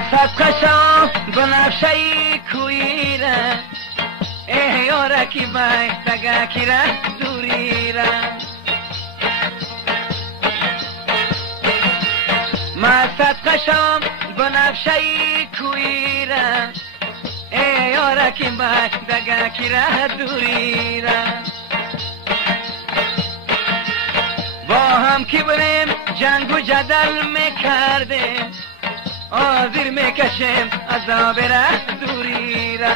مست قشام بنفشهی کویره ای یارکی بای تگاکی را دوری را مست قشام بنفشهی کویره ای یارکی بای تگاکی را دوری را با هم که بریم جنگ و جدل میکردیم آزیر میکشیم عذاب را دوری را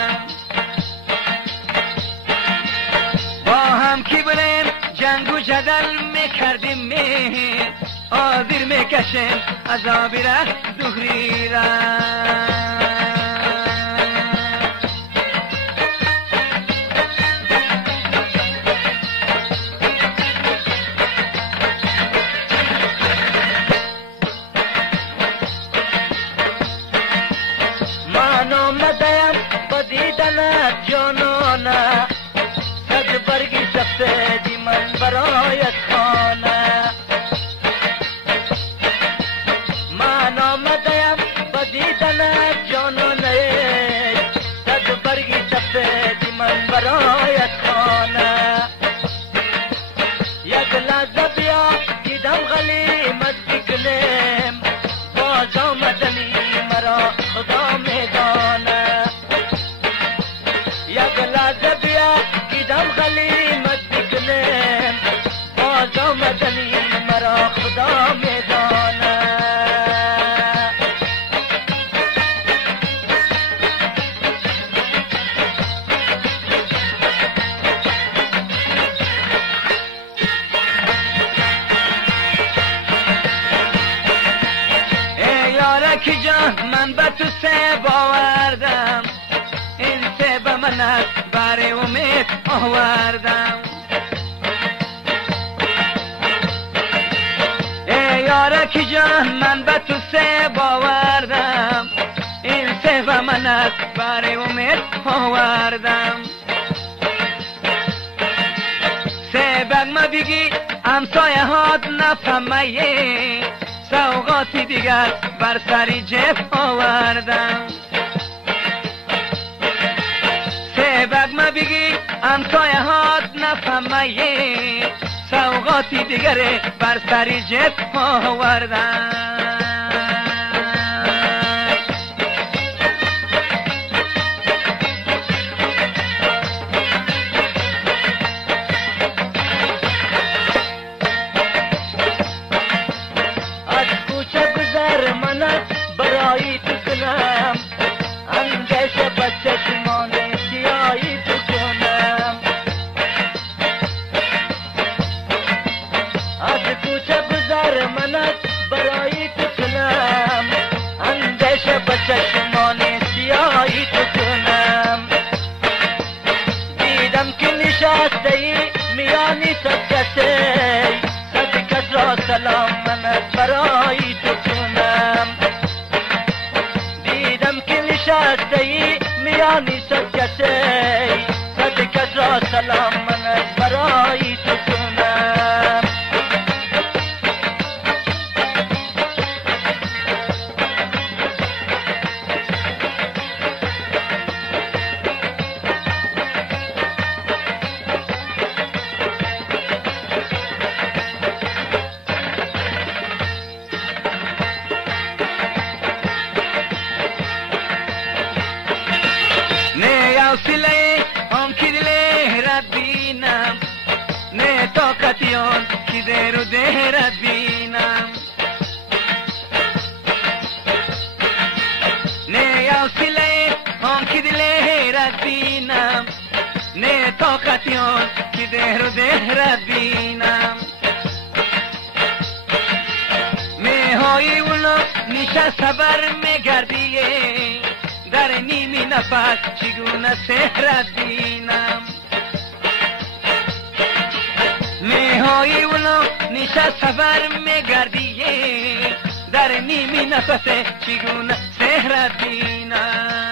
با هم که بریم جنگ و جدل میکردیم آزیر میکشیم عذاب را دوری را جانانه صد برگی سفیدی من برایت خانه من آمدیم با دیدن جانانه صد برگی سفیدی من برایت خانه یک لحظه بیا دیدم غلیمت بکنیم باز آمدنی مرا خدا میدانه یک لحظه بیا دیدم غلیمت بکنیم باز آمدنی مرا خدا میدانه ای یارکی جان من به تو سه باوردم من از بر امید آوردم ای یارکی جان من به تو سه باوردم این سه و من از بر امید آوردم سه بگ ما بگی همسایه هات نفهمه سوغاتی دیگر بر سری جیب آوردم بگ ما بگی همسایه هات نفهمه سوغاتی دیگره بر سری جب آوردن از کوچه گذر منت برایی تو کنم اندیش بچه شمانه سیایی تو کنم از کوچه گذر منت برایی تو کنم اندیش بچه شمانه سیایی تو کنم دیدم که نشسته ای میانی صد کس را سلام منت برایی تو کنم دیدم که نشسته ای میانی صد کس را سلام منت برایی تو کنم حوصله هم که دل رد بینم نه طاقتیان که در و ده رد بینم نه حوصله هم که دل رد بینم نه طاقتیان که در و ده رد بینم میهای اونا نشست بر میگردیه در نیمی نفس چگونه سهرت بینم میهای اونا نشست بر میگردیه در نیمی نفس چگونه سهرت بینم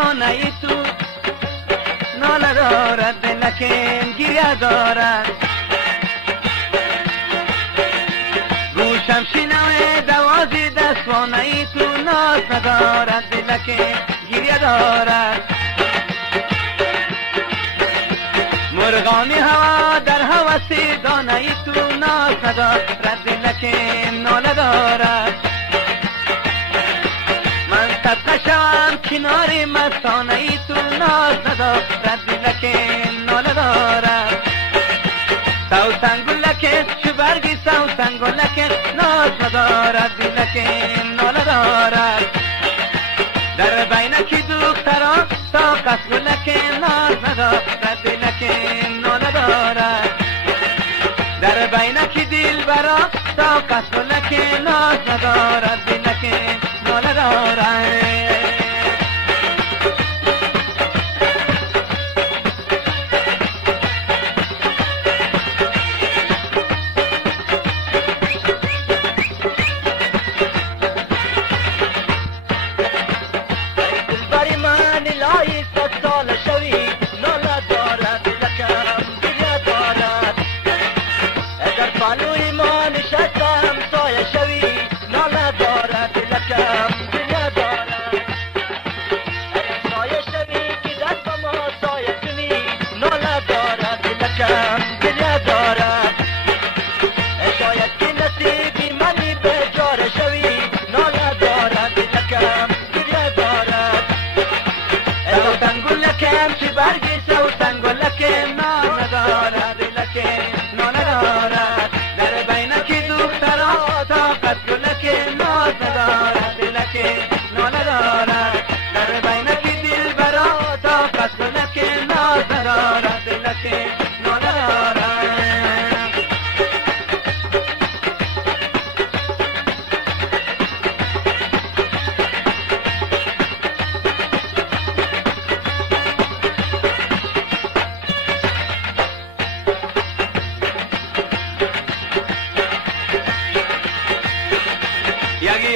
خانه ای تو ناله دارد دلکم گریه دارد گوشم شنوه دوازی دستوانه ای تو ناز ندارد دلکم گریه دارد مرغانی هوا در هوس دانه ای تو ناز ندارد دلکم ناله دارد من صدقه شوم کنار مستانه ای تو ناز ندارد دلکم ناله دارد سوسنگلکه چو برگی سوسنگلکه ناز ندارد دلکم ناله دارد در بینکی دختران طاقت گلکه ناز ندارد دلکم ناله دارد در بینکی دلبرا طاقت گلکه ناز ندارد دلکم ناله دارد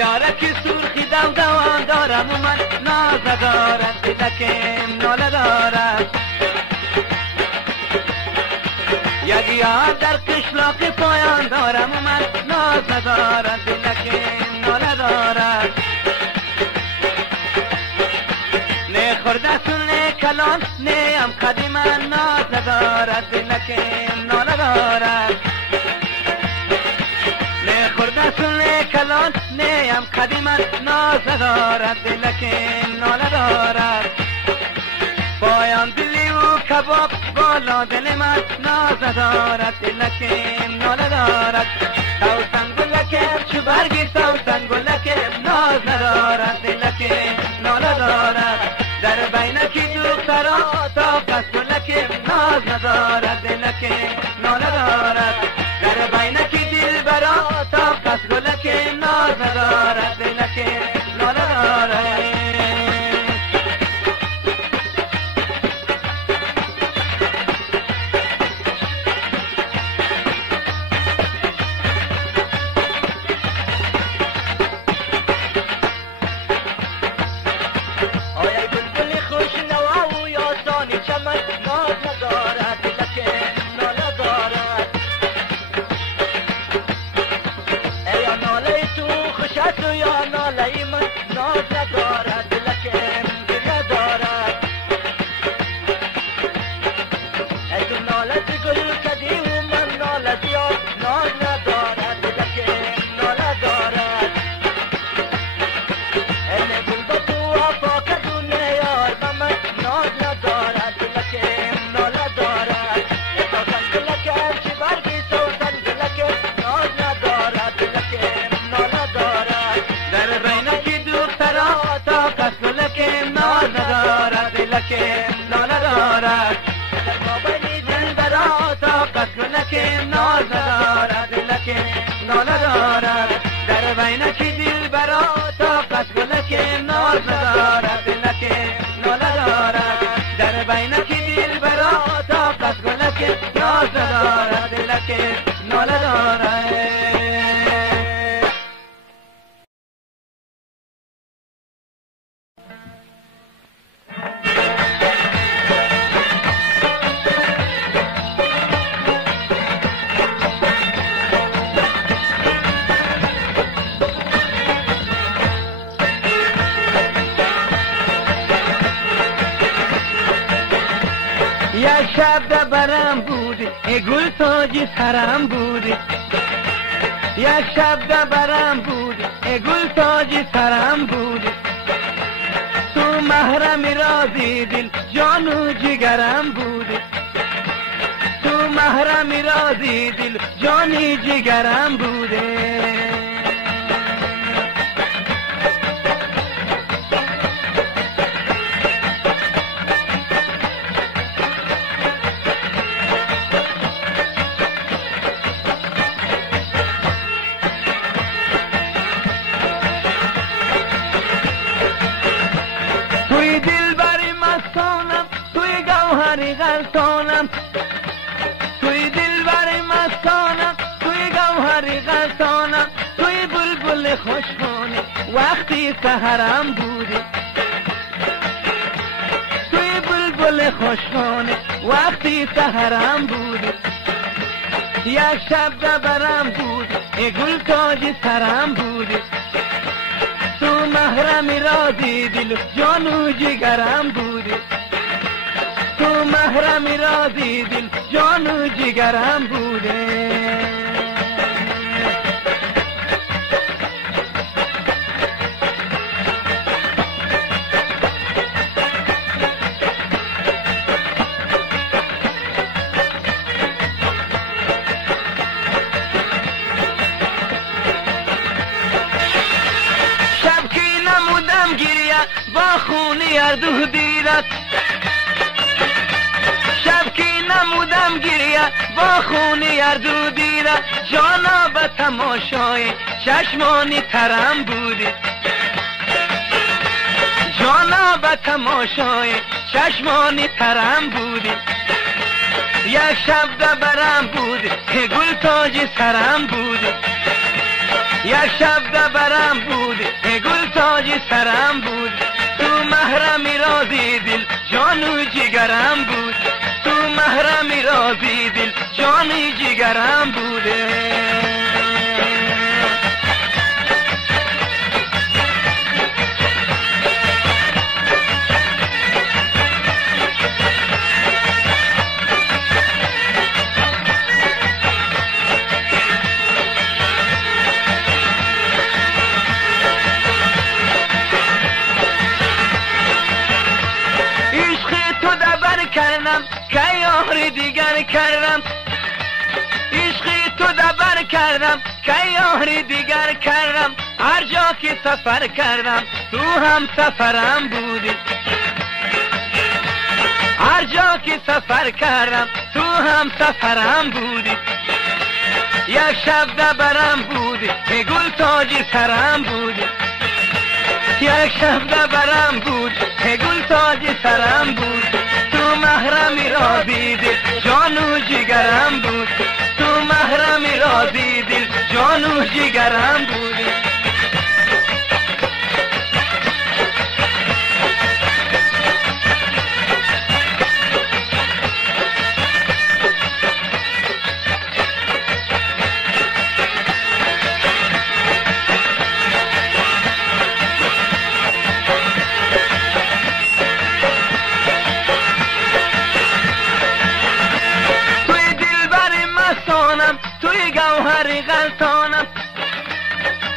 یارکی سرخی دو دوان دارم و من ناز ندارد دلکم ناله دارد یک یار در قشلاق پایان دارم و من ناز ندارد دلکم ناله دارد نه خورده سن نه کلان نه هم قدی من ناز ندارد دلکم ناله دارد کلان نیم قدیمت ناز ندارد دلکم ناله دارد پایان دلی و کباب بالا دل من ناز ندارد دلکم ناله دارد سوسن گلکم چو برگی سوسن گلکم ناز ندارد دلکم ناله دارد در بینکی دختران طاقت گلکم ناز ندارد دلکم ناله دارد در بینکی دلبران طاقت گلکم ناز ندارد دلکم ناله دارد ناله دارد در بابنی دل برا طاقت گلکم ناز ندارد دلکم ناله دارد در بینکی دل برا طاقت گلکم ناز ندارد دلکم ناله دارد در بینکی دل برا طاقت گلکم ناز ندارد دلکم ناله دارد شب در برم بودی ای گل تاجی سرم بودی یک شب در برم بودی ای گل تاجی سرم بودی تو محرمی رازی دل جان و جگرم بودی تو محرمی رازی دل جانی جگرم بوده توی دل بری مستانم توی گوهری غلطانم توی دل بری مستانم توی گوهری غلطانم توی بلبل خوشخانه وقتی سحرم بودی توی بلبل خوشخانه وقتی سحرم بودی یک شب در برم بود ای گل تاج سرم بودی تو محرمی رازی دل جان و جگرم بودی تو محرمی رازی دل جان و جگرم بوده شب که نمودم گریه با خونی اردو دیرت شب که نمودم گریه با خونی اردو دیرت جانا به تماشای چشمانی ترم بودی جانا به تماشای چشمانی ترم بودی یک شب در برم بودی که گل تاج سرم بودی یک شب در برم بودی که گل تاج سرم بودی تو محرمی رازی دل جان و جگرم بود تو محرمی رازی دل جان و جگرم بوده کردم که یاری دیگر کردم عشقی تو دبر کردم که یاری دیگر کردم هر جا که سفر کردم تو هم سفرم بودی هر جا که سفر کردم تو هم سفرم بودی یک شب دبرم بودی که گل تاج سرم بودی یک شب دبرم بود که گل تاج سرم بود تو محرمی رازی دل جان و جگرم بود تو محرمی رازی دل جان و جگرم بود توی گوهری غلطانم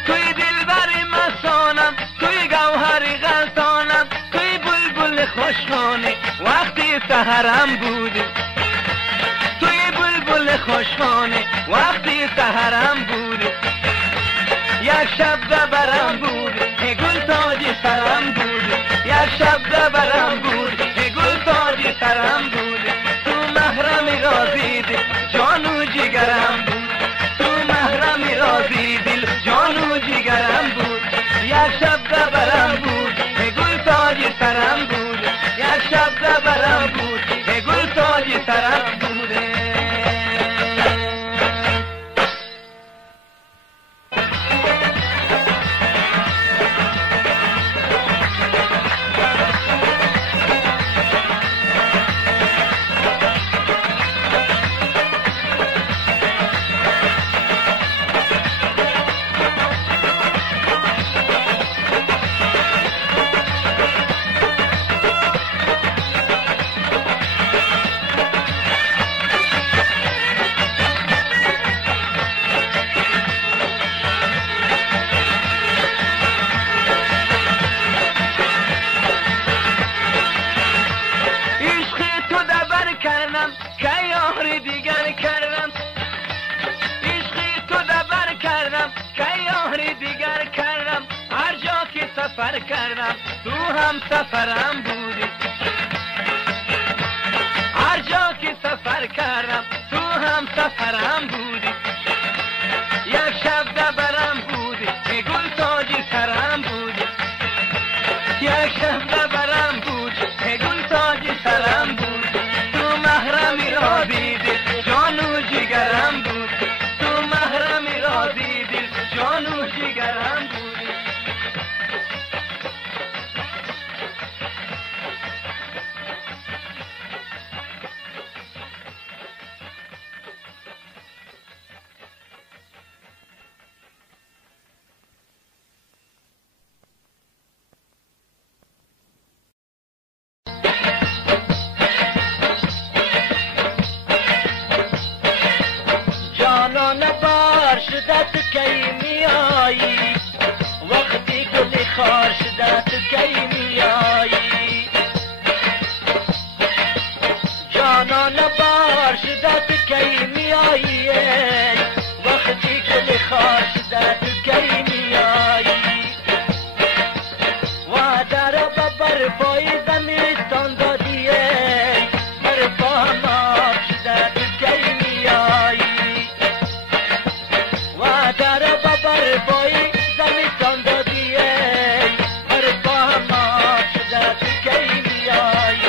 توی دلبری مسانم توی گوهری غلطانم توی بلبل خوشخانه وقتی سحرم بودی توی بلبل خوشخانه وقتی سحرم بودی یک شب دبرم بودی ای گل تاج سرم بودی یک شب دبرم بودی ای گل تاج سرم بودی تو محرمی رازی دل جان و جگرم بود محرمی رازی دل جان و جگرم بود یک شب دبرم بود که گل تاج سرم بود یک شب دبرم بود که گل تاج سرم بوده سفر کردم تو هم سفرم بودی، هر جا که سفر کردم تو هم سفرم بودی، یک شب دبرم بودی که گل تاجی سرم بودی، یک شب دبرم بودی که گل تاجی سرم بودی، تو محرمی را دیدی جانو جگرم بودی، تو محرمی را دیدی جانو جگرم بودی. جانان بار شده تو کی میایی، وقتی گل خار شده تو کی میایی، جانان بار شده تو کی میایی، وقتی گل خار شده تو کی میایی، وعده را به برپای زمستان دادی، برپا هم آب شده تو کی میایی، وعده را به برپای زمستان دادی، برپا هم آب شده تو کی میایی.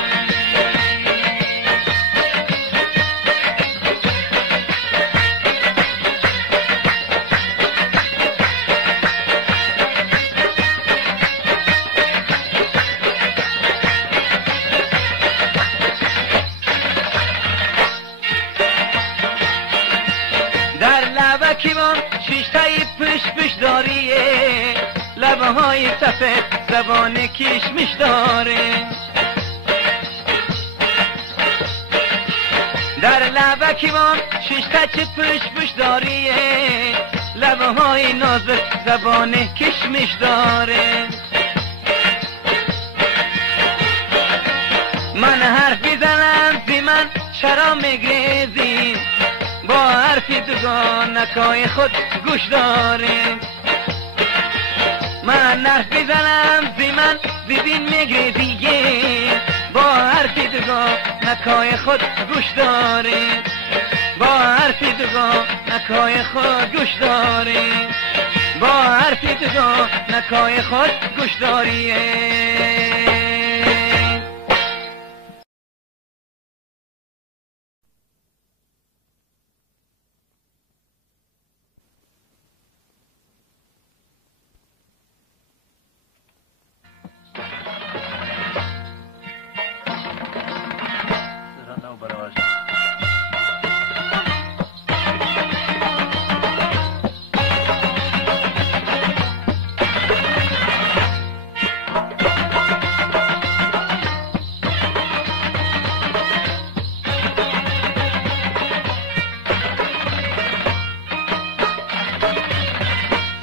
در لبکیمان شیشتای پش داریه، لبه های سفید زبان کشمش داره، در لبکیمان شیشتا چه پش داریه، لبه های نازک زبان کشمش داره، من حرف میزنم زی من چرا میگریزی، با حرفی دوگانکای خود گوش داریم، من حرف میزنم زی من زیدین میگریزیه، با حرفی دوگانکای خود گوش داریم، با حرفی دوگانکای خود گوش داریم، با حرفی دوگانکای خود گوش داریم.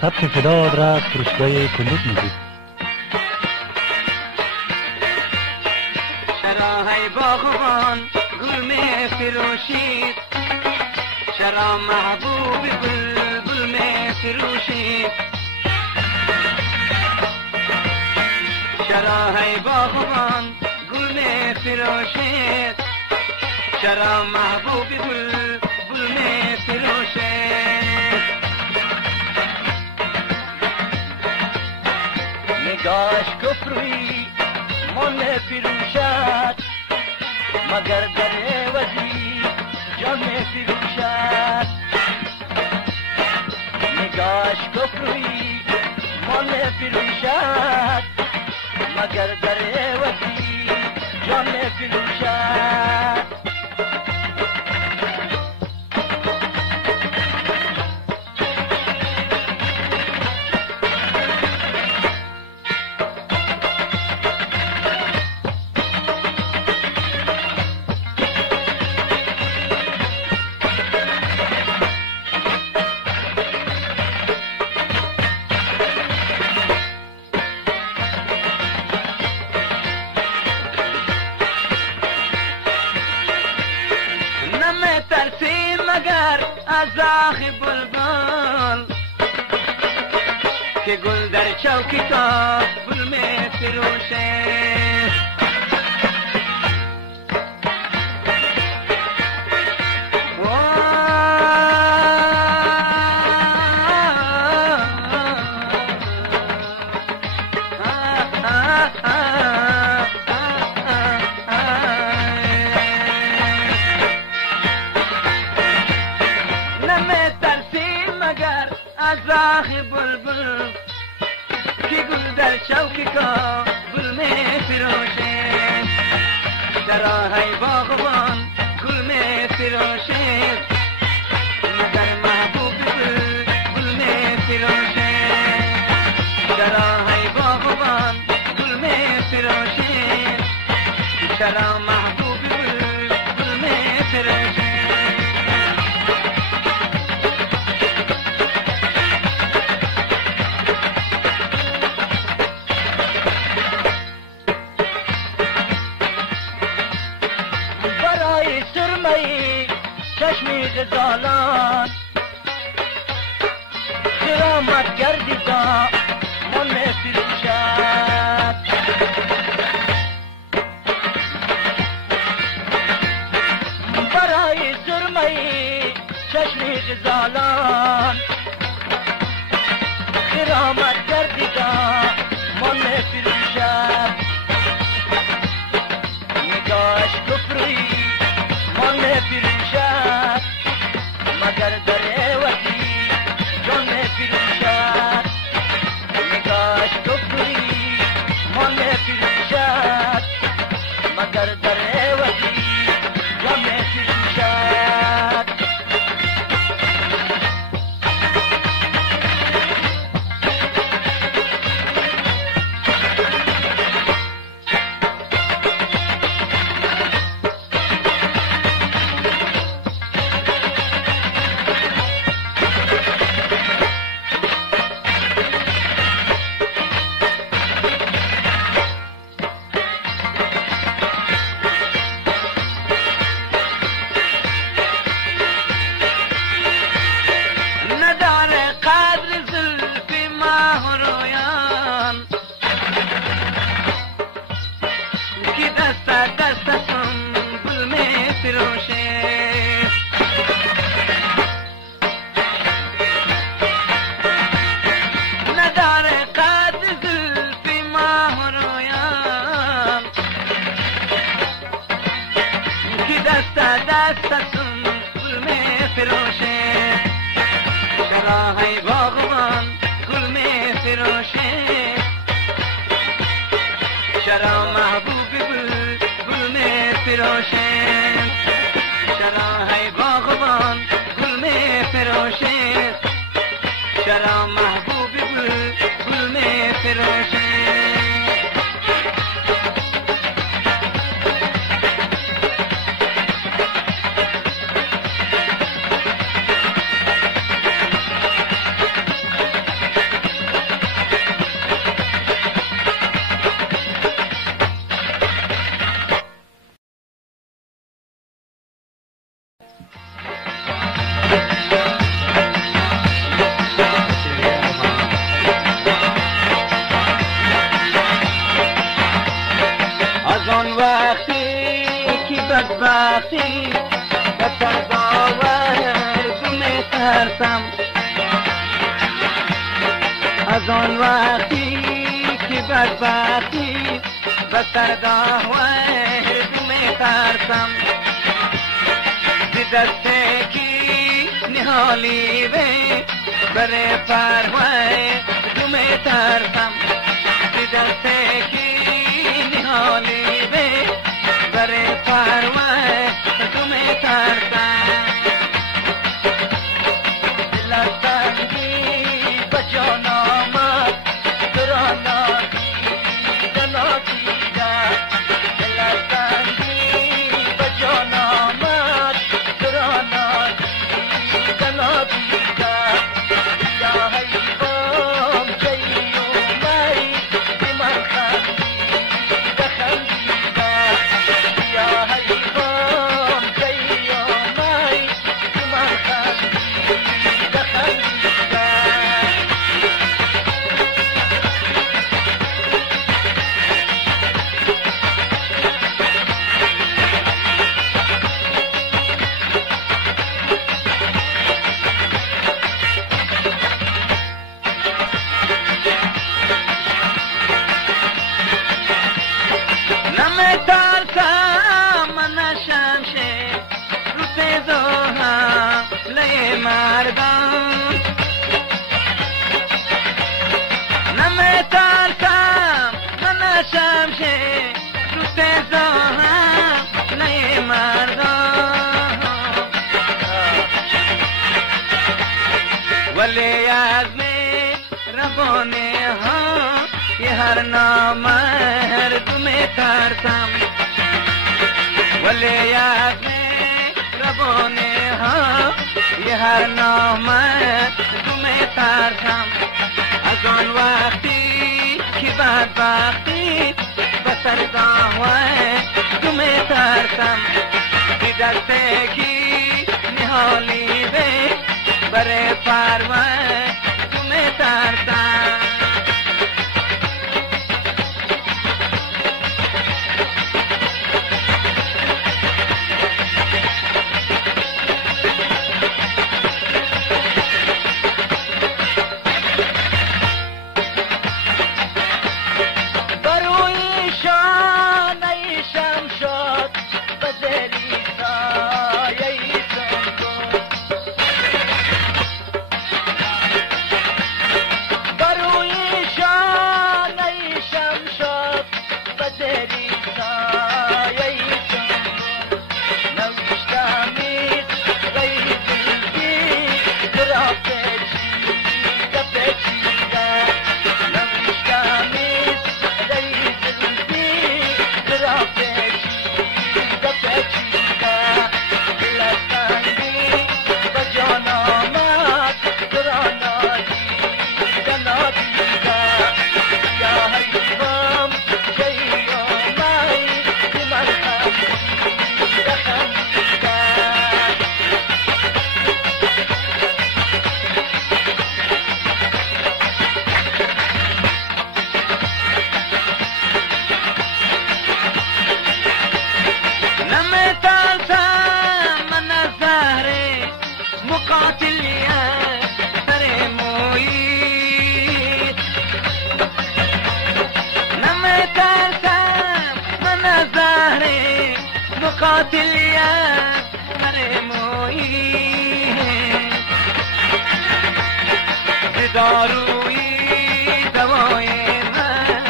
سبک فداد را فروشگاه کلوب میگید. شراهای باغبان گل می فروشید، شرا محبوب بلبل می فروشید، شراهای باغبان گل می فروشید، شرا محبوب بلبل می فروشید. نگاهش کفروی من فروشد، مگر در عوضی جان فروشد، نگاهش کفروی من فروشد، مگر در عوضی جان فروشد. مگر از آخ بلبل، که گل در چوکی تا گل می فروشه بلبل که گل در شوکی کا گل می فروشه در آهای باغبان گل می فروشه مگر محبوب گل می فروشه در آهای باغبان گل می فروشه چرا محبوب گل می فروشه چشمی غزالان خرامت گردیدا من می فروشد برای سرمه چشمی غزالان خرامت گردیدا من می فروشد نگاهش کفری من می فروشد مگر در عوضی جان می فروشد نگاهش کفری من می فروشد مگر در عوضی جان می فروشد دستتون گل می فروشه شراهای باغبان گل می فروشه شرا محبوب گل می فروشه شراهای باغبان گل می فروشه شرا محبوب گل می فروشه بدبختی بسر باور می ترسم از آن وقتی که بدبختی بسر باور می ترسم دست کی نهالی بر پروای می ترسم دست کی نهالی بر پروای تو می ترسم دلستنگی بجان آمد دراناتی دلاتیده دلستنگی بجان آمد دراناتی دلاتیده یا حیبام جیومی بمن خندیده خندیده یا حیبام جیومی بمن خندیده خندیده مردان نمیترسم من شمشه تو تزاهم نه مردان ولی از ربانه ها یه هر نامردم ترسم ولی از ربانه ها یه هر نامردم ترسم از آن وقتی که بدبختی به سرگاه دم ترسم که دسته کی نهالی به بر پروه دم ترسم قاتل یا مرمویی دارویی دوای من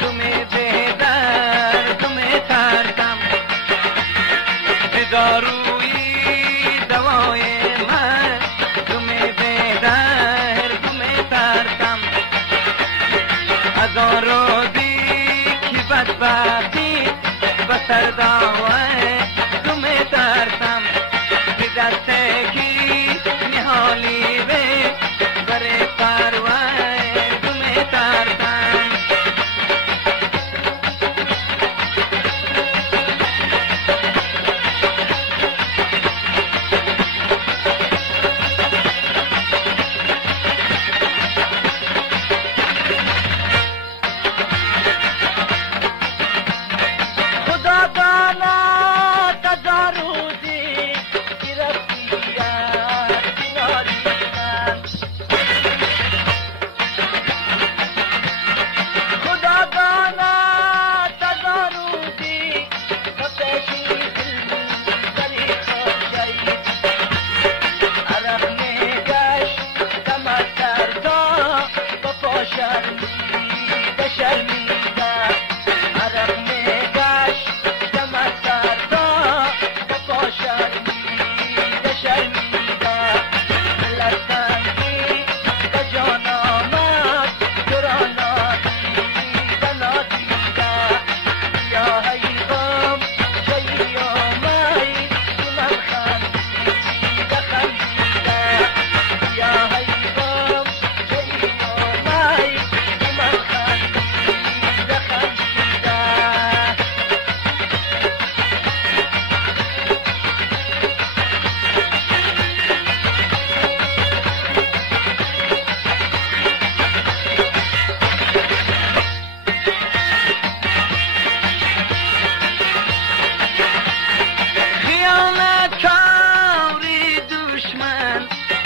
تمہیں بهتر تمہیں ترسم دارویی دوای من تمہیں بهتر تمہیں ترسم از آن روزی که بدبختی به سر داوای تمہیں ترسم که دسته کی نهالی به بر پروای تمہیں ترسم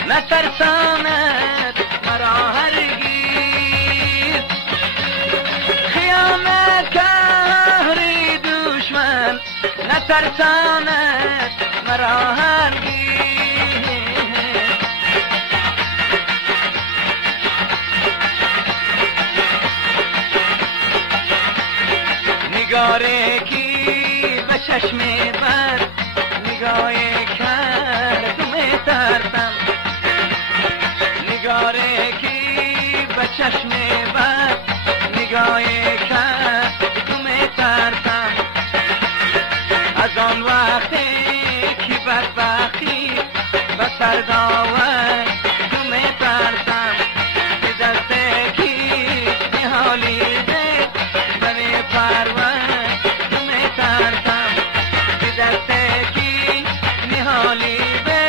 نترساند مرا هرگیز خیانت کاری دشمن نترساند مرا هرگیز چشم بد نگاه کرد می ترسم نگاره کی به چشم بد نگاه کرد می ترسم از آن وقتی که بدبختی به سر داور می ترسم که دست کی نهالیده بمی پرور می ترسم که دست کی نهالیده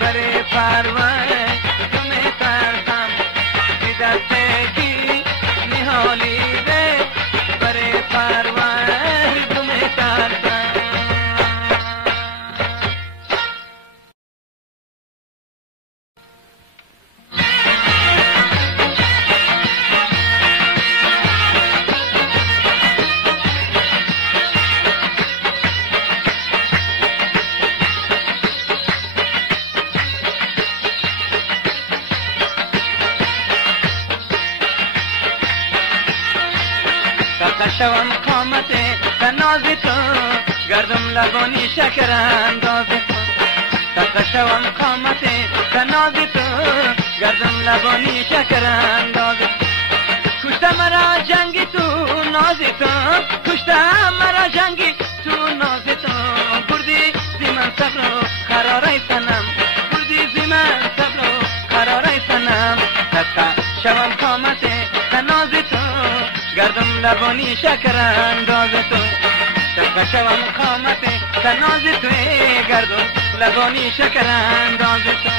بری پرور می ترسم که دست کی نهالیده بری پرور می ترسم. شوم قامت تناز تو گردم لبانی شکر انداز تو تقه شوم قامت تناز تو گردم لبانی شکر انداز تو کشته مرا جنگی تو ناز تو کشته مرا جنگی تو ناز تو بردی زی من صبر و قراره سنم بردی زی من صبر و قراره سنم تقه شوم قامت تناز تو گردم لبانی شکر انداز تو تقه شوم قامت تناز تو گردم لبانی شکر انداز تو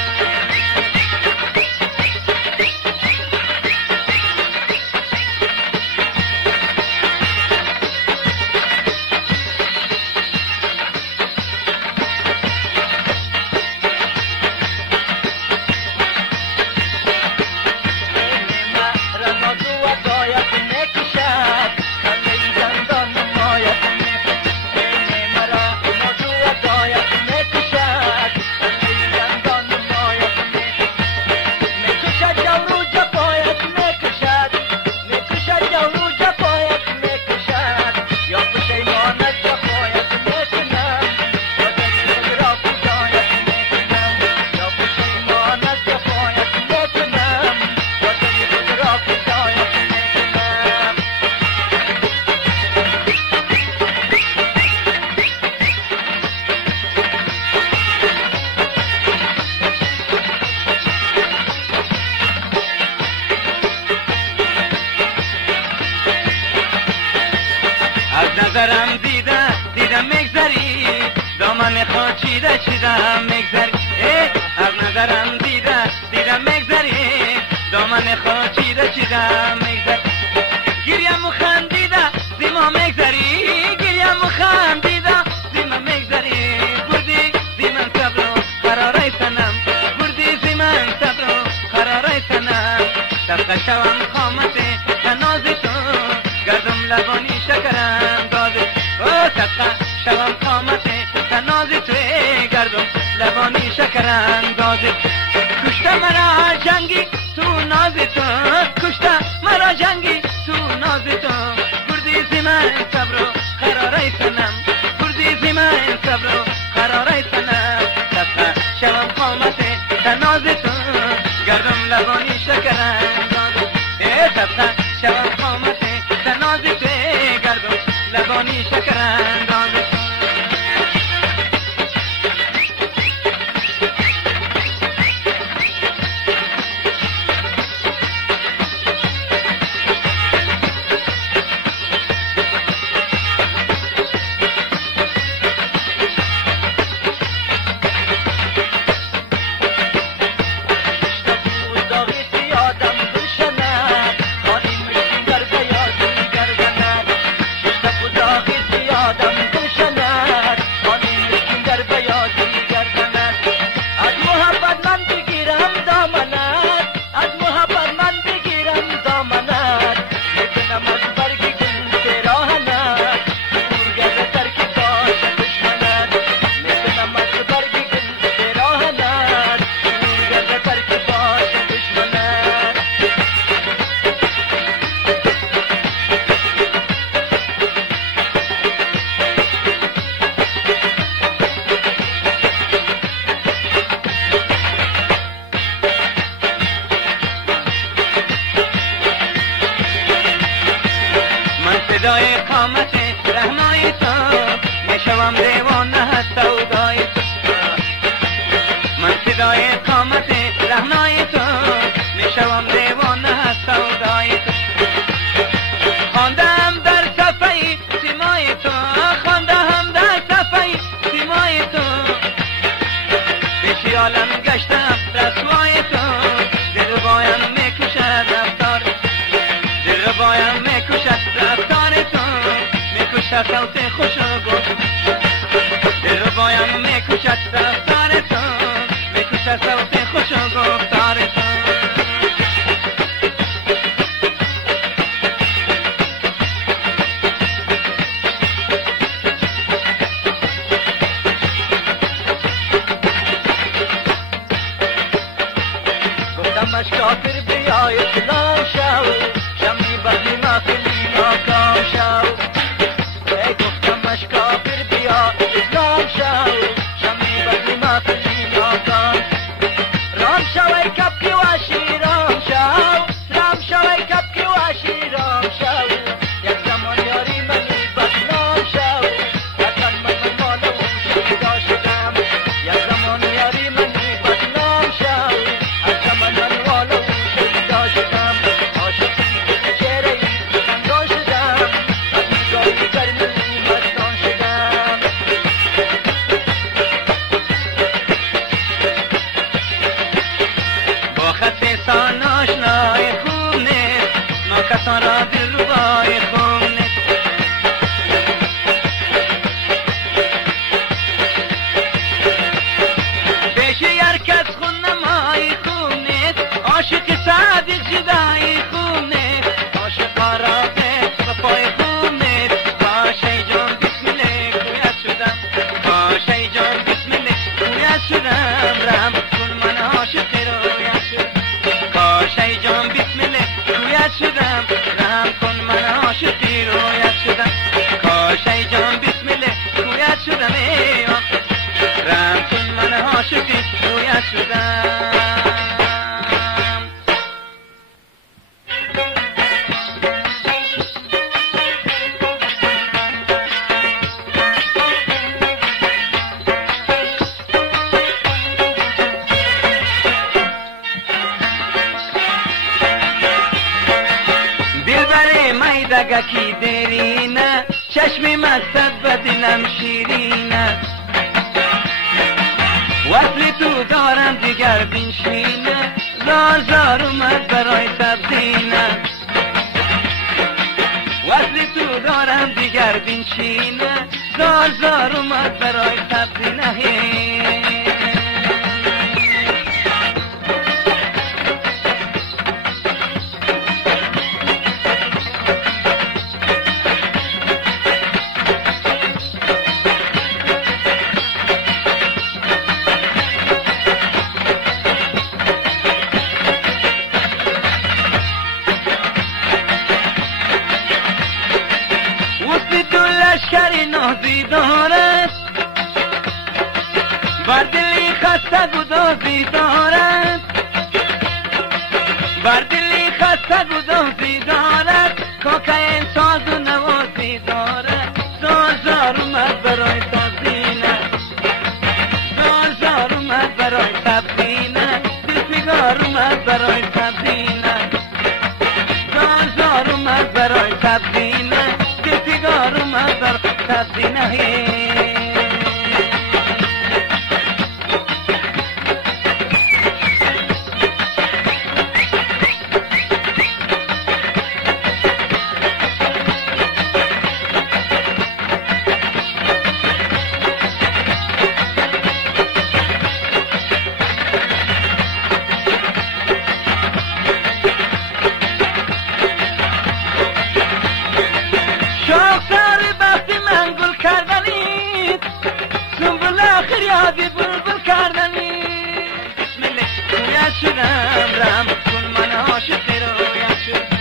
نظرم دیدم مگذری دامن خود چیده مگذری از نظرم دیدم مگذری دامن خود چیده مگذری گریم و خندیده زیما مگذری گریم و خندیده زیما مگذری بردی زی من صبر و قراره سنم بردی زی من صبر و قراره سنم تقه شوم قامت تناز تو گردم لبانی شکرم تقه شوم قامت تناز تو گردم لبانی شکر انداز کشته مرا جنگی تو ناز تو کشته مرا جنگی تو ناز تو بردی زی من صبر و قراره سنم بردی زی من صبر و قراره سنم تقه شوم قامت تناز تو گردم لبانی شکر انداز تقه شوم قامت تناز تو گردم لبانی شکر انداز داغی صدای قامت رهنای تو میشوم دیوانه از سودای تو من صدای قامت رهنای تو میشوم دیوانه از سودای تو خواندم در صفحه سیمای تو خواندم در صفحه سیمای تو پیش عالم گشتم رسوای تو دلربایم میکشد رفتار دلربایم میکشد رفتار تو میکشد صوت خوش و گفت دلربایم میکشد رفتار تو میکشد صوت خوش و گفتار تو مشکافر بیای اسلام شو شمی بدی مفلی ناکام شو ای گفتم مشکافر بیا اسلام شو شمی بدی مفلی ناکام رام شو ای کپکی واشی رام شو رام شو ای کپکی واشی رام شو یک زمان یاری منی بدنام شو وطن من مالا و شیدا شدم یک زمان یاری منی بدنام شو از زمان من آشنای خوب نیست ما کسان را دلربای خوب نیست پیش هر کس خون نمای خوب نیست عاشق صادق جدای خوب نیست عاشق آرازه وفای خوب نیست باشه جان بسمله گوید شدم باشه جان بسمله گوید شدم رحم کن من عاشق رویت شدم کاشای جان بسمله رویت شدم رحم کن من عاشقی رویت شدم کاشای جان بسمله رویت شدم رحم کن من عاشقی رویت شدم دگکی دیرینه چشمی مستد بدلم شیرینه وصلی تو دارم دیگر بنشینه زار زار اومد برای تبدینه وصلی تو دارم دیگر بنشینه زار زار اومد برای تبدینه لشکری نازی دارد بر دلی خسته گدازی دارد بر دلی خسته گدازی دارد کاکه ساز و نوازی دارد زار زار اومد برای تازینه زار زار اومد برای تبدینه دلفگار اومد برای تبدینه زار زار اومد برای تبدینه دلفگار اومد برای تبدینه یادی بلبل کردنی رویت شدم رحم کن من عاشق رویت شدم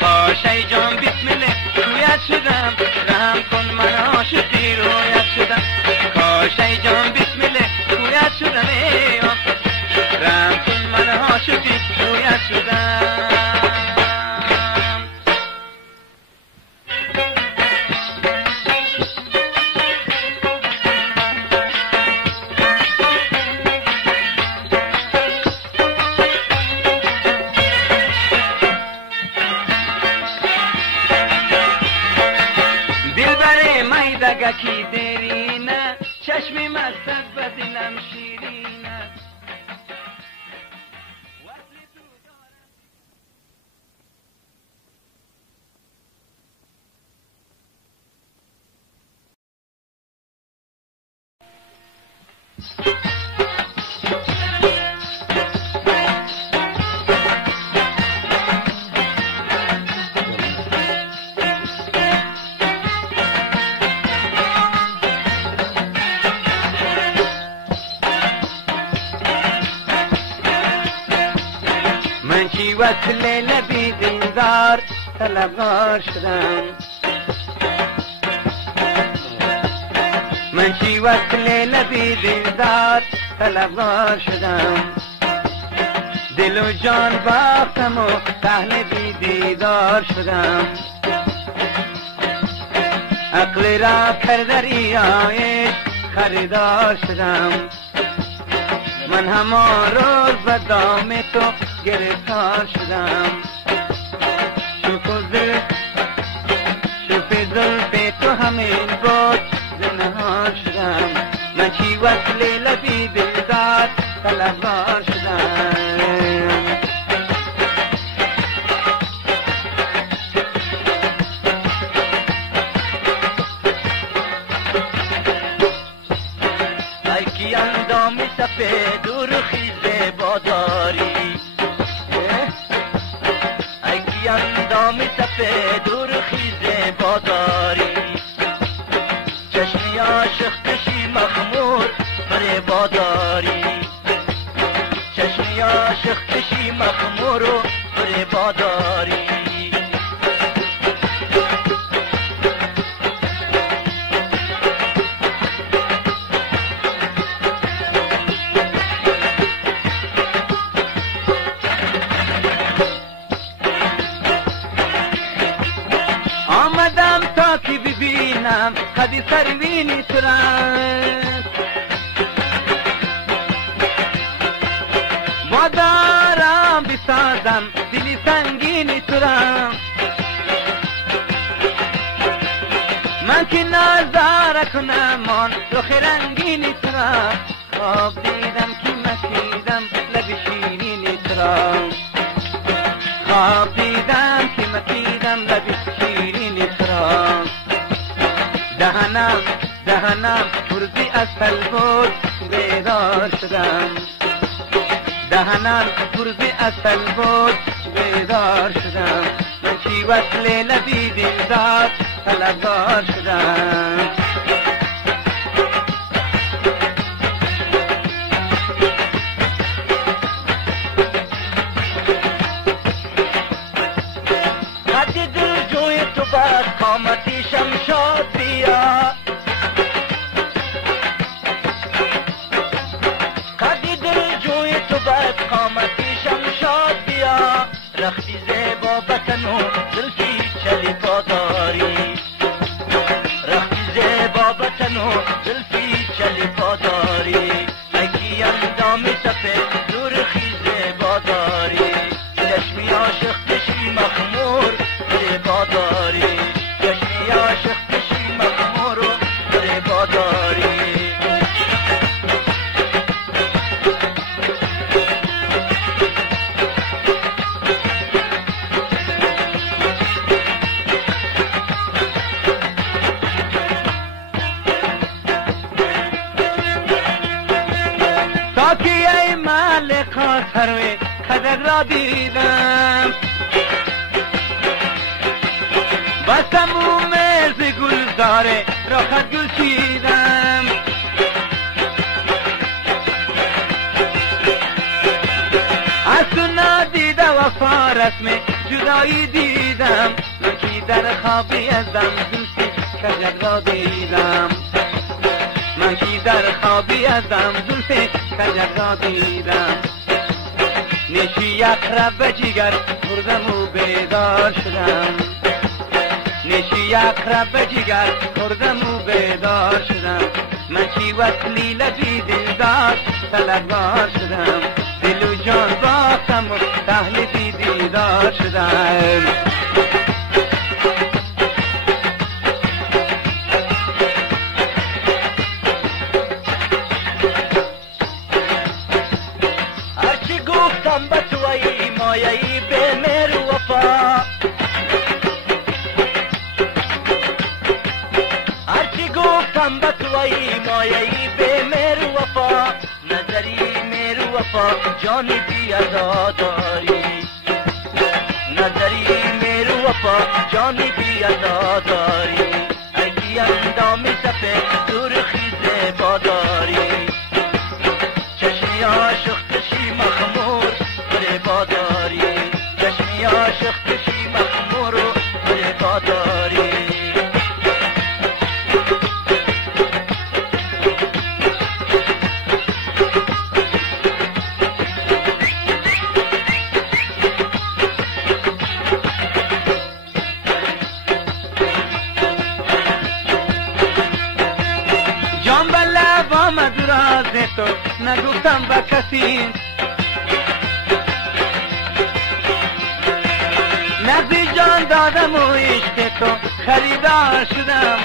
کاشای جان بسمله رویت شدم رحم کن من عاشق رویت شدم کاشای جان بسمله رویت شدم رحم کن من عاشق رویت شدم یکی دیرینه چشمی مستت به دلم شیرینه. من چی وصل لبی دلدار طلبگار شدم، من چی وصل لبی دلدار طلبگار شدم. دل و جان باختم و اهل بی دیدار شدم. عقل را کرده ریایش خریدار شدم. من همان روز به دام تو گرفتار شدم. شوف زلف تو همین بود زنهار شدم. من چی وصل لبی دلدار طلبگار شدم. ای کی اندام سفید و رخی زیبا داری، ای کی اندام سفید و رخی زیبا داری. چشمی عاشق کشی مخمور فریبا داری، چشمی عاشق کشی مخمور و فریبا داری. آمدم تا که ببینم قدی سروینی تو را، با دارم بسازم دلی سنگینی تو را. من که نظاره کنم آن رخ رنگینی تو را. خواب دیدم که مکیدم لب شیرینی تو را. خواب دیدم که مکیدم لب شیرینی تو را. دهنم پرزی اصل بود بیدار شدم. دهنم پرزی اصل بود بیدار شدم. من چی وصل لبی دلدار طلبگار شدم. قد دل جوی تو بس قامتی شمشاد بیا، قد دل جوی تو بس قامتی شمشاد بیا. رختی زیبا بطن و زلفی چلی پاداری، رختی زیبا بطن و زلفی چلی پاداری. ای کی اندام سفید و رخی زیبا داری، چشمی عاشق کشی مخمور فریبا داری، چشمی عاشق کشی مخمور و فریبا داری. تا که ای مالکا سروی قدر را دیدم، بستم او مرز گلزاره راحت گل چیدم. از تو نادیده وفا رسم جدایی دیدم. من که در خوابی ازم زلفی کجک را دیدم. من که در خوابی ازم زلفی کجک را دیدم. نشی اقرب جگر خوردم و بیدار شدم. نشی اقرب جگر خوردم و بیدار شدم. من چی وصلی لبی دلدار طلبگار شدم. دل و جان باختم و اهل بی دیدار شدم. گفتم به تو ای مایه‌ای به مهر و وفا، هرچی گفتم به تو ای مایه‌ای به مهر و وفا، نظری مهر و وفا جانی بی ادا داری، نظری مهر و وفا جانی بی ادا داری، اگی اندامی سفید سرخی زیبا داری، چشمی عاشق تشی مخمور زیبا داری، چشمی عاشق تشی مخمور و زیبا داری. جان به لب آمد راز تو نگفتم به کسی، نقدی جان دادم و عشق تو خریدار شدم،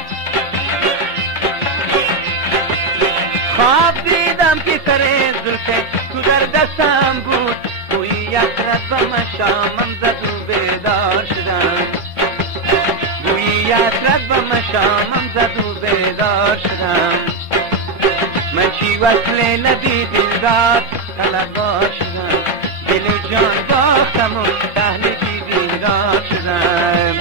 خواب دیدم که سر زلفت تو در دستم بود، توی یک رد شامم زد و بیدار شدم، توی یک رد شامم زد و بیدار شدم، من چی وصله ندی دلدار طلبگار شدم، دل و جان باختم و تهلکی دیدار شدم.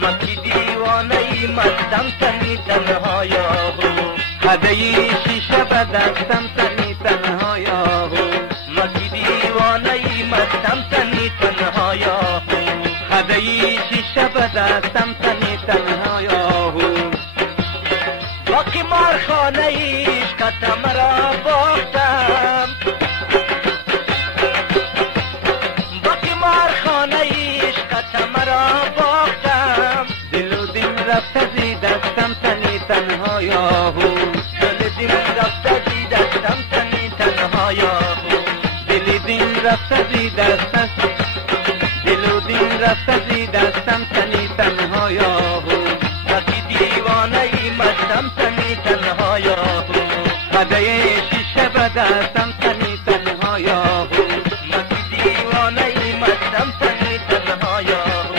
من کی دیوانه ای مستم تنی تنها یاهو، خدای شیشه به دستم تنی تنها یاهو، من کی دیوانه ای مستم تنی تنها یاهو، خدای شیشه به دستم تنی تنها یاهو، با قمارخانه عشقت مرا باختم، با قمارخانه عشقت مرا باختم، دل و دین رفته زی دستم تنی تنها یاهو، دل دین رفته زی دستم تنی تنها یاهو، دل دین رفته زی دستم، دل و دین رفته زی دستم تنی تنها یاهو، وقتی دیوانه ای مستم تنی تنها یاهو، خدای شیشه به دستم تنی تنها یاهو، وقتی دیوانه ای مستم تنی تنها یاهو،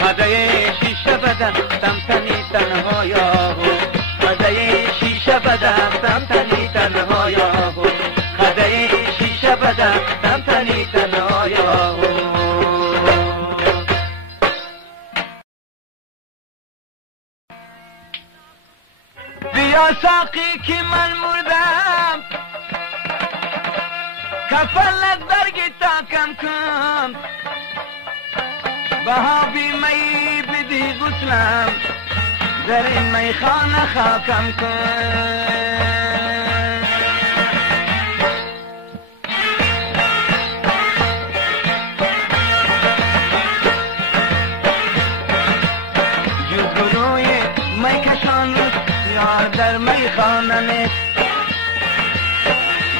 خدای شیشه به دستم تنی تنها یاهو، خدای شیشه به دستم تنی تنها یاهو، خدای شیشه به دستم تنی تنها یاهو. بیا ساقی که من مردم، کفلت برگی تا کم کن، بها بی می بدی غسلم، در این میخانه خاکم کن. جوگروی می کشان یار در میخانه نیست،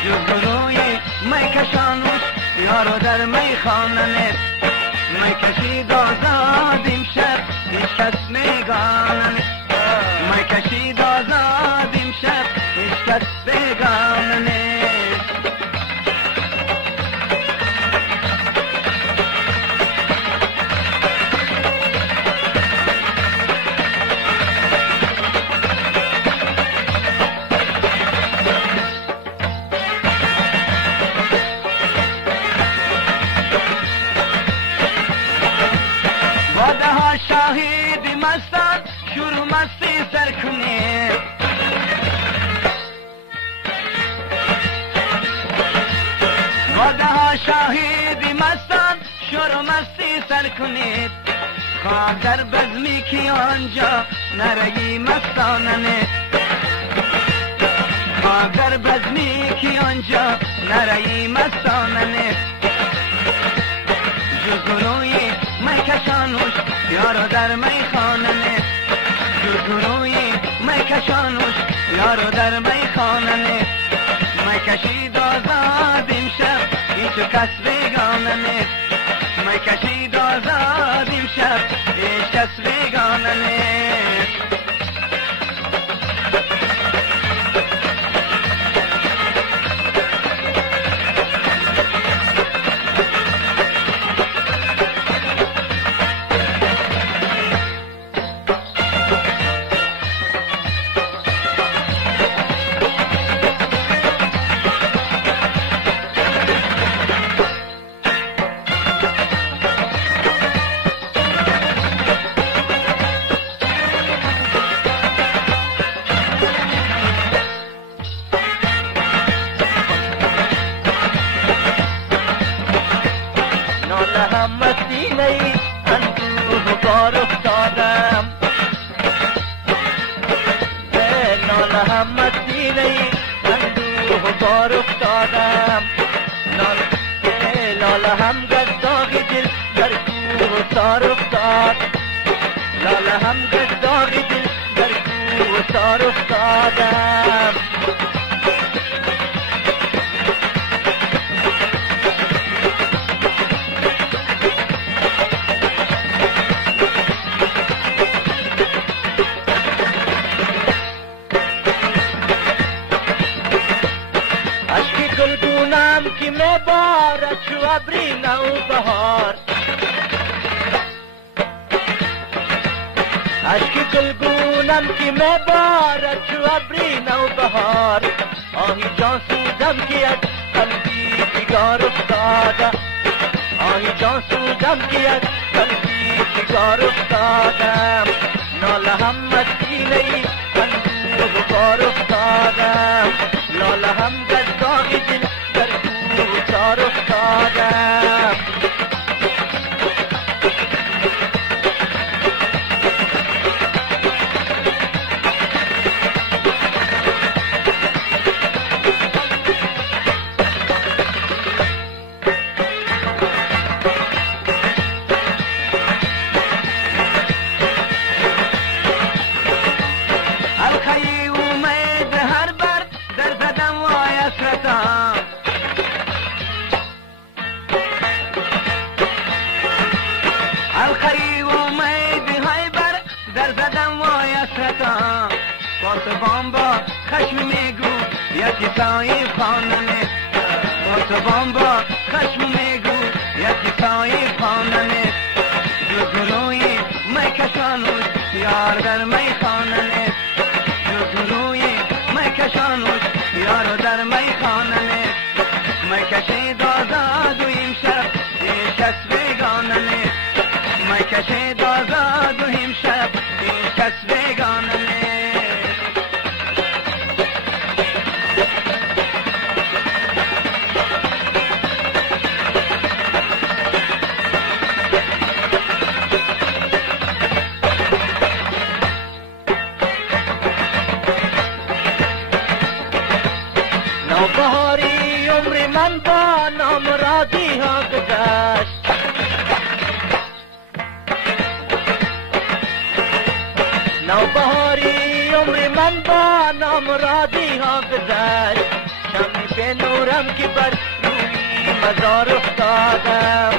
جوگروی می کشان یارو در میخانه نیست، می کشید آزاد امشب هیچ کس میگانه نیست، می کشید آزاد امشب هیچ کس بیگانه نیست. شاهد مستان شروع مستی سر کنید، واده ها شاهد مستان شروع مستی سر کنید، خواه در بزمی که آنجا نرگی مستانه نید، خواه در بزمی که آنجا نرگی مستانه نید، جزگروی میکشانوش یارو در میخانه نیست، جزگروی میکشانوش یارو در میخانه نیست، میکشید آزاد امشب هیچ کس بیگانه نیست، کشید آزاد امشب هیچ کس بیگانه نیست. اشکی گلگونم که مبارد شو ابری نو بهار آهی جان سوزم که از قلبی بیگار افتاده آهی جان سوزم که از قلبی بیگار افتادم ناله هم مسیله اندوه بار افتادم لاله هم گزداغی دل در کوچار افتادم خشم میگو یکی سایه خانمه مطبان با خشم میگو یکی سایه خانمه جو گروی میکشانوش یار در می خانمه جو گروی میکشانوش یار در می خانمه میکشید آزاد و امشب این کس بیگانمه میکشید آزاد و امشب این کس بیگانمه بهاری عمر من با نامرادی ها گذشت نوبهاری عمر من با نامرادی ها گذشت شمی به نورم که بر روی مزار افتادم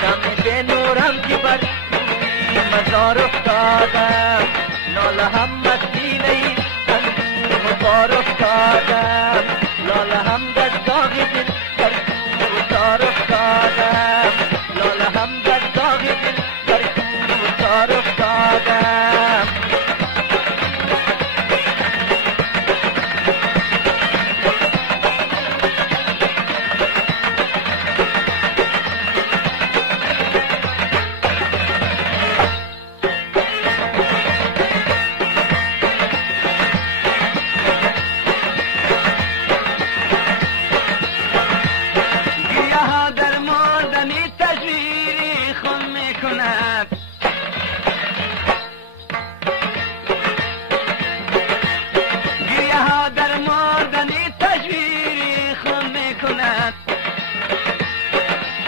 شمی به نورم که بر روی مزار افتادم ناله هم مسیله اندوه بار افتادم لاله هم در داغ دل در کوتار افتادم لاله هم در داغ دل در کوتار افتادم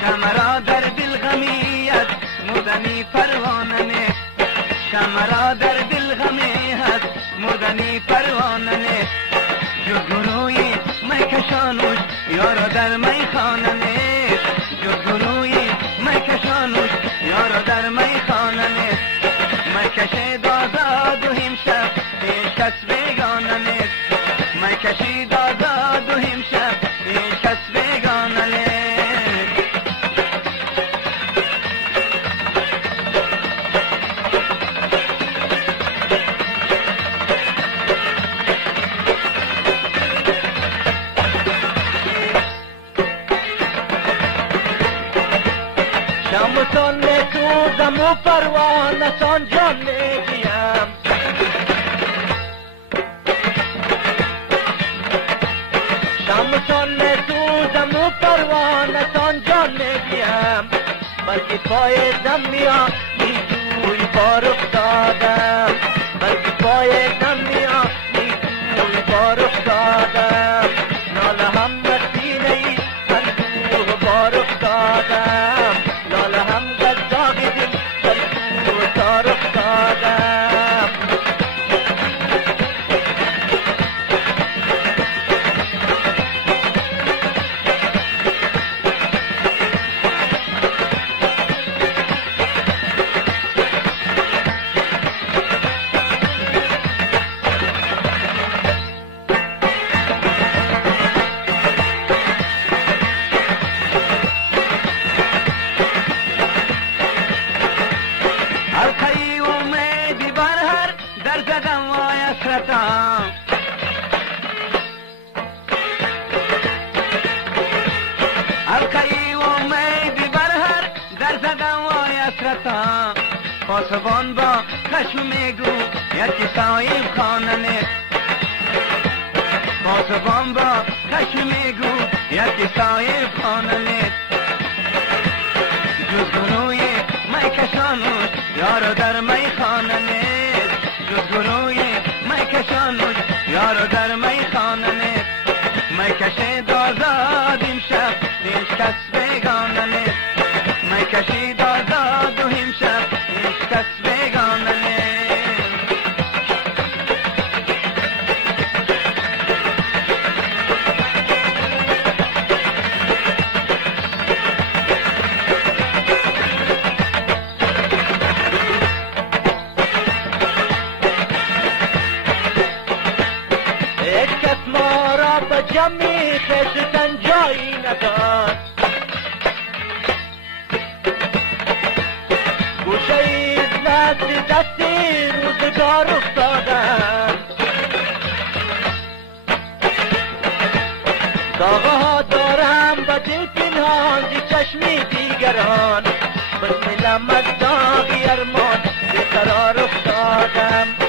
شمرا در دل غمیت مردنی پروانه شمرا در دل غمیت مردنی پروانه جو گروی میکشانوش یارا در میخانه جو گروی میکشانوش و پروانه سان جان میگیم شمسان میسوزم و پروانه سان جان میگیم بلکه پای دمیا نیجوی بار افتادم بلکه پای دمیا نیجوی بار افتادم ناله هم نسینه ای صندوق بار افتادم ناله هم گزاقی دل صندوق تار افتادم حلقه امیدی بر هر در زدم وای اسرتم حلقه امیدی بر هر در زدم وای اسرتم پاسبان با خشم میگو یکی صاحب خانه پاسبان با خشم میگو یکی صاحب خانه جز گروی می کشانوش یارو در می خانه نیست جز گروی می کشانوش یارو در می خانه نیست می کشید آزاد امشب هیچ کس بیگانه نیست می کشید آزاد و امشب هیچ کس بیگانه نیست یک کس ما را به جمعی خشتن جایی نداد گوشه ایز نزد دستی روزگار افتادن داغه ها دارم به دل پنهان زی چشمی دیگران بسم الله از داغی ارمان به قرار افتادم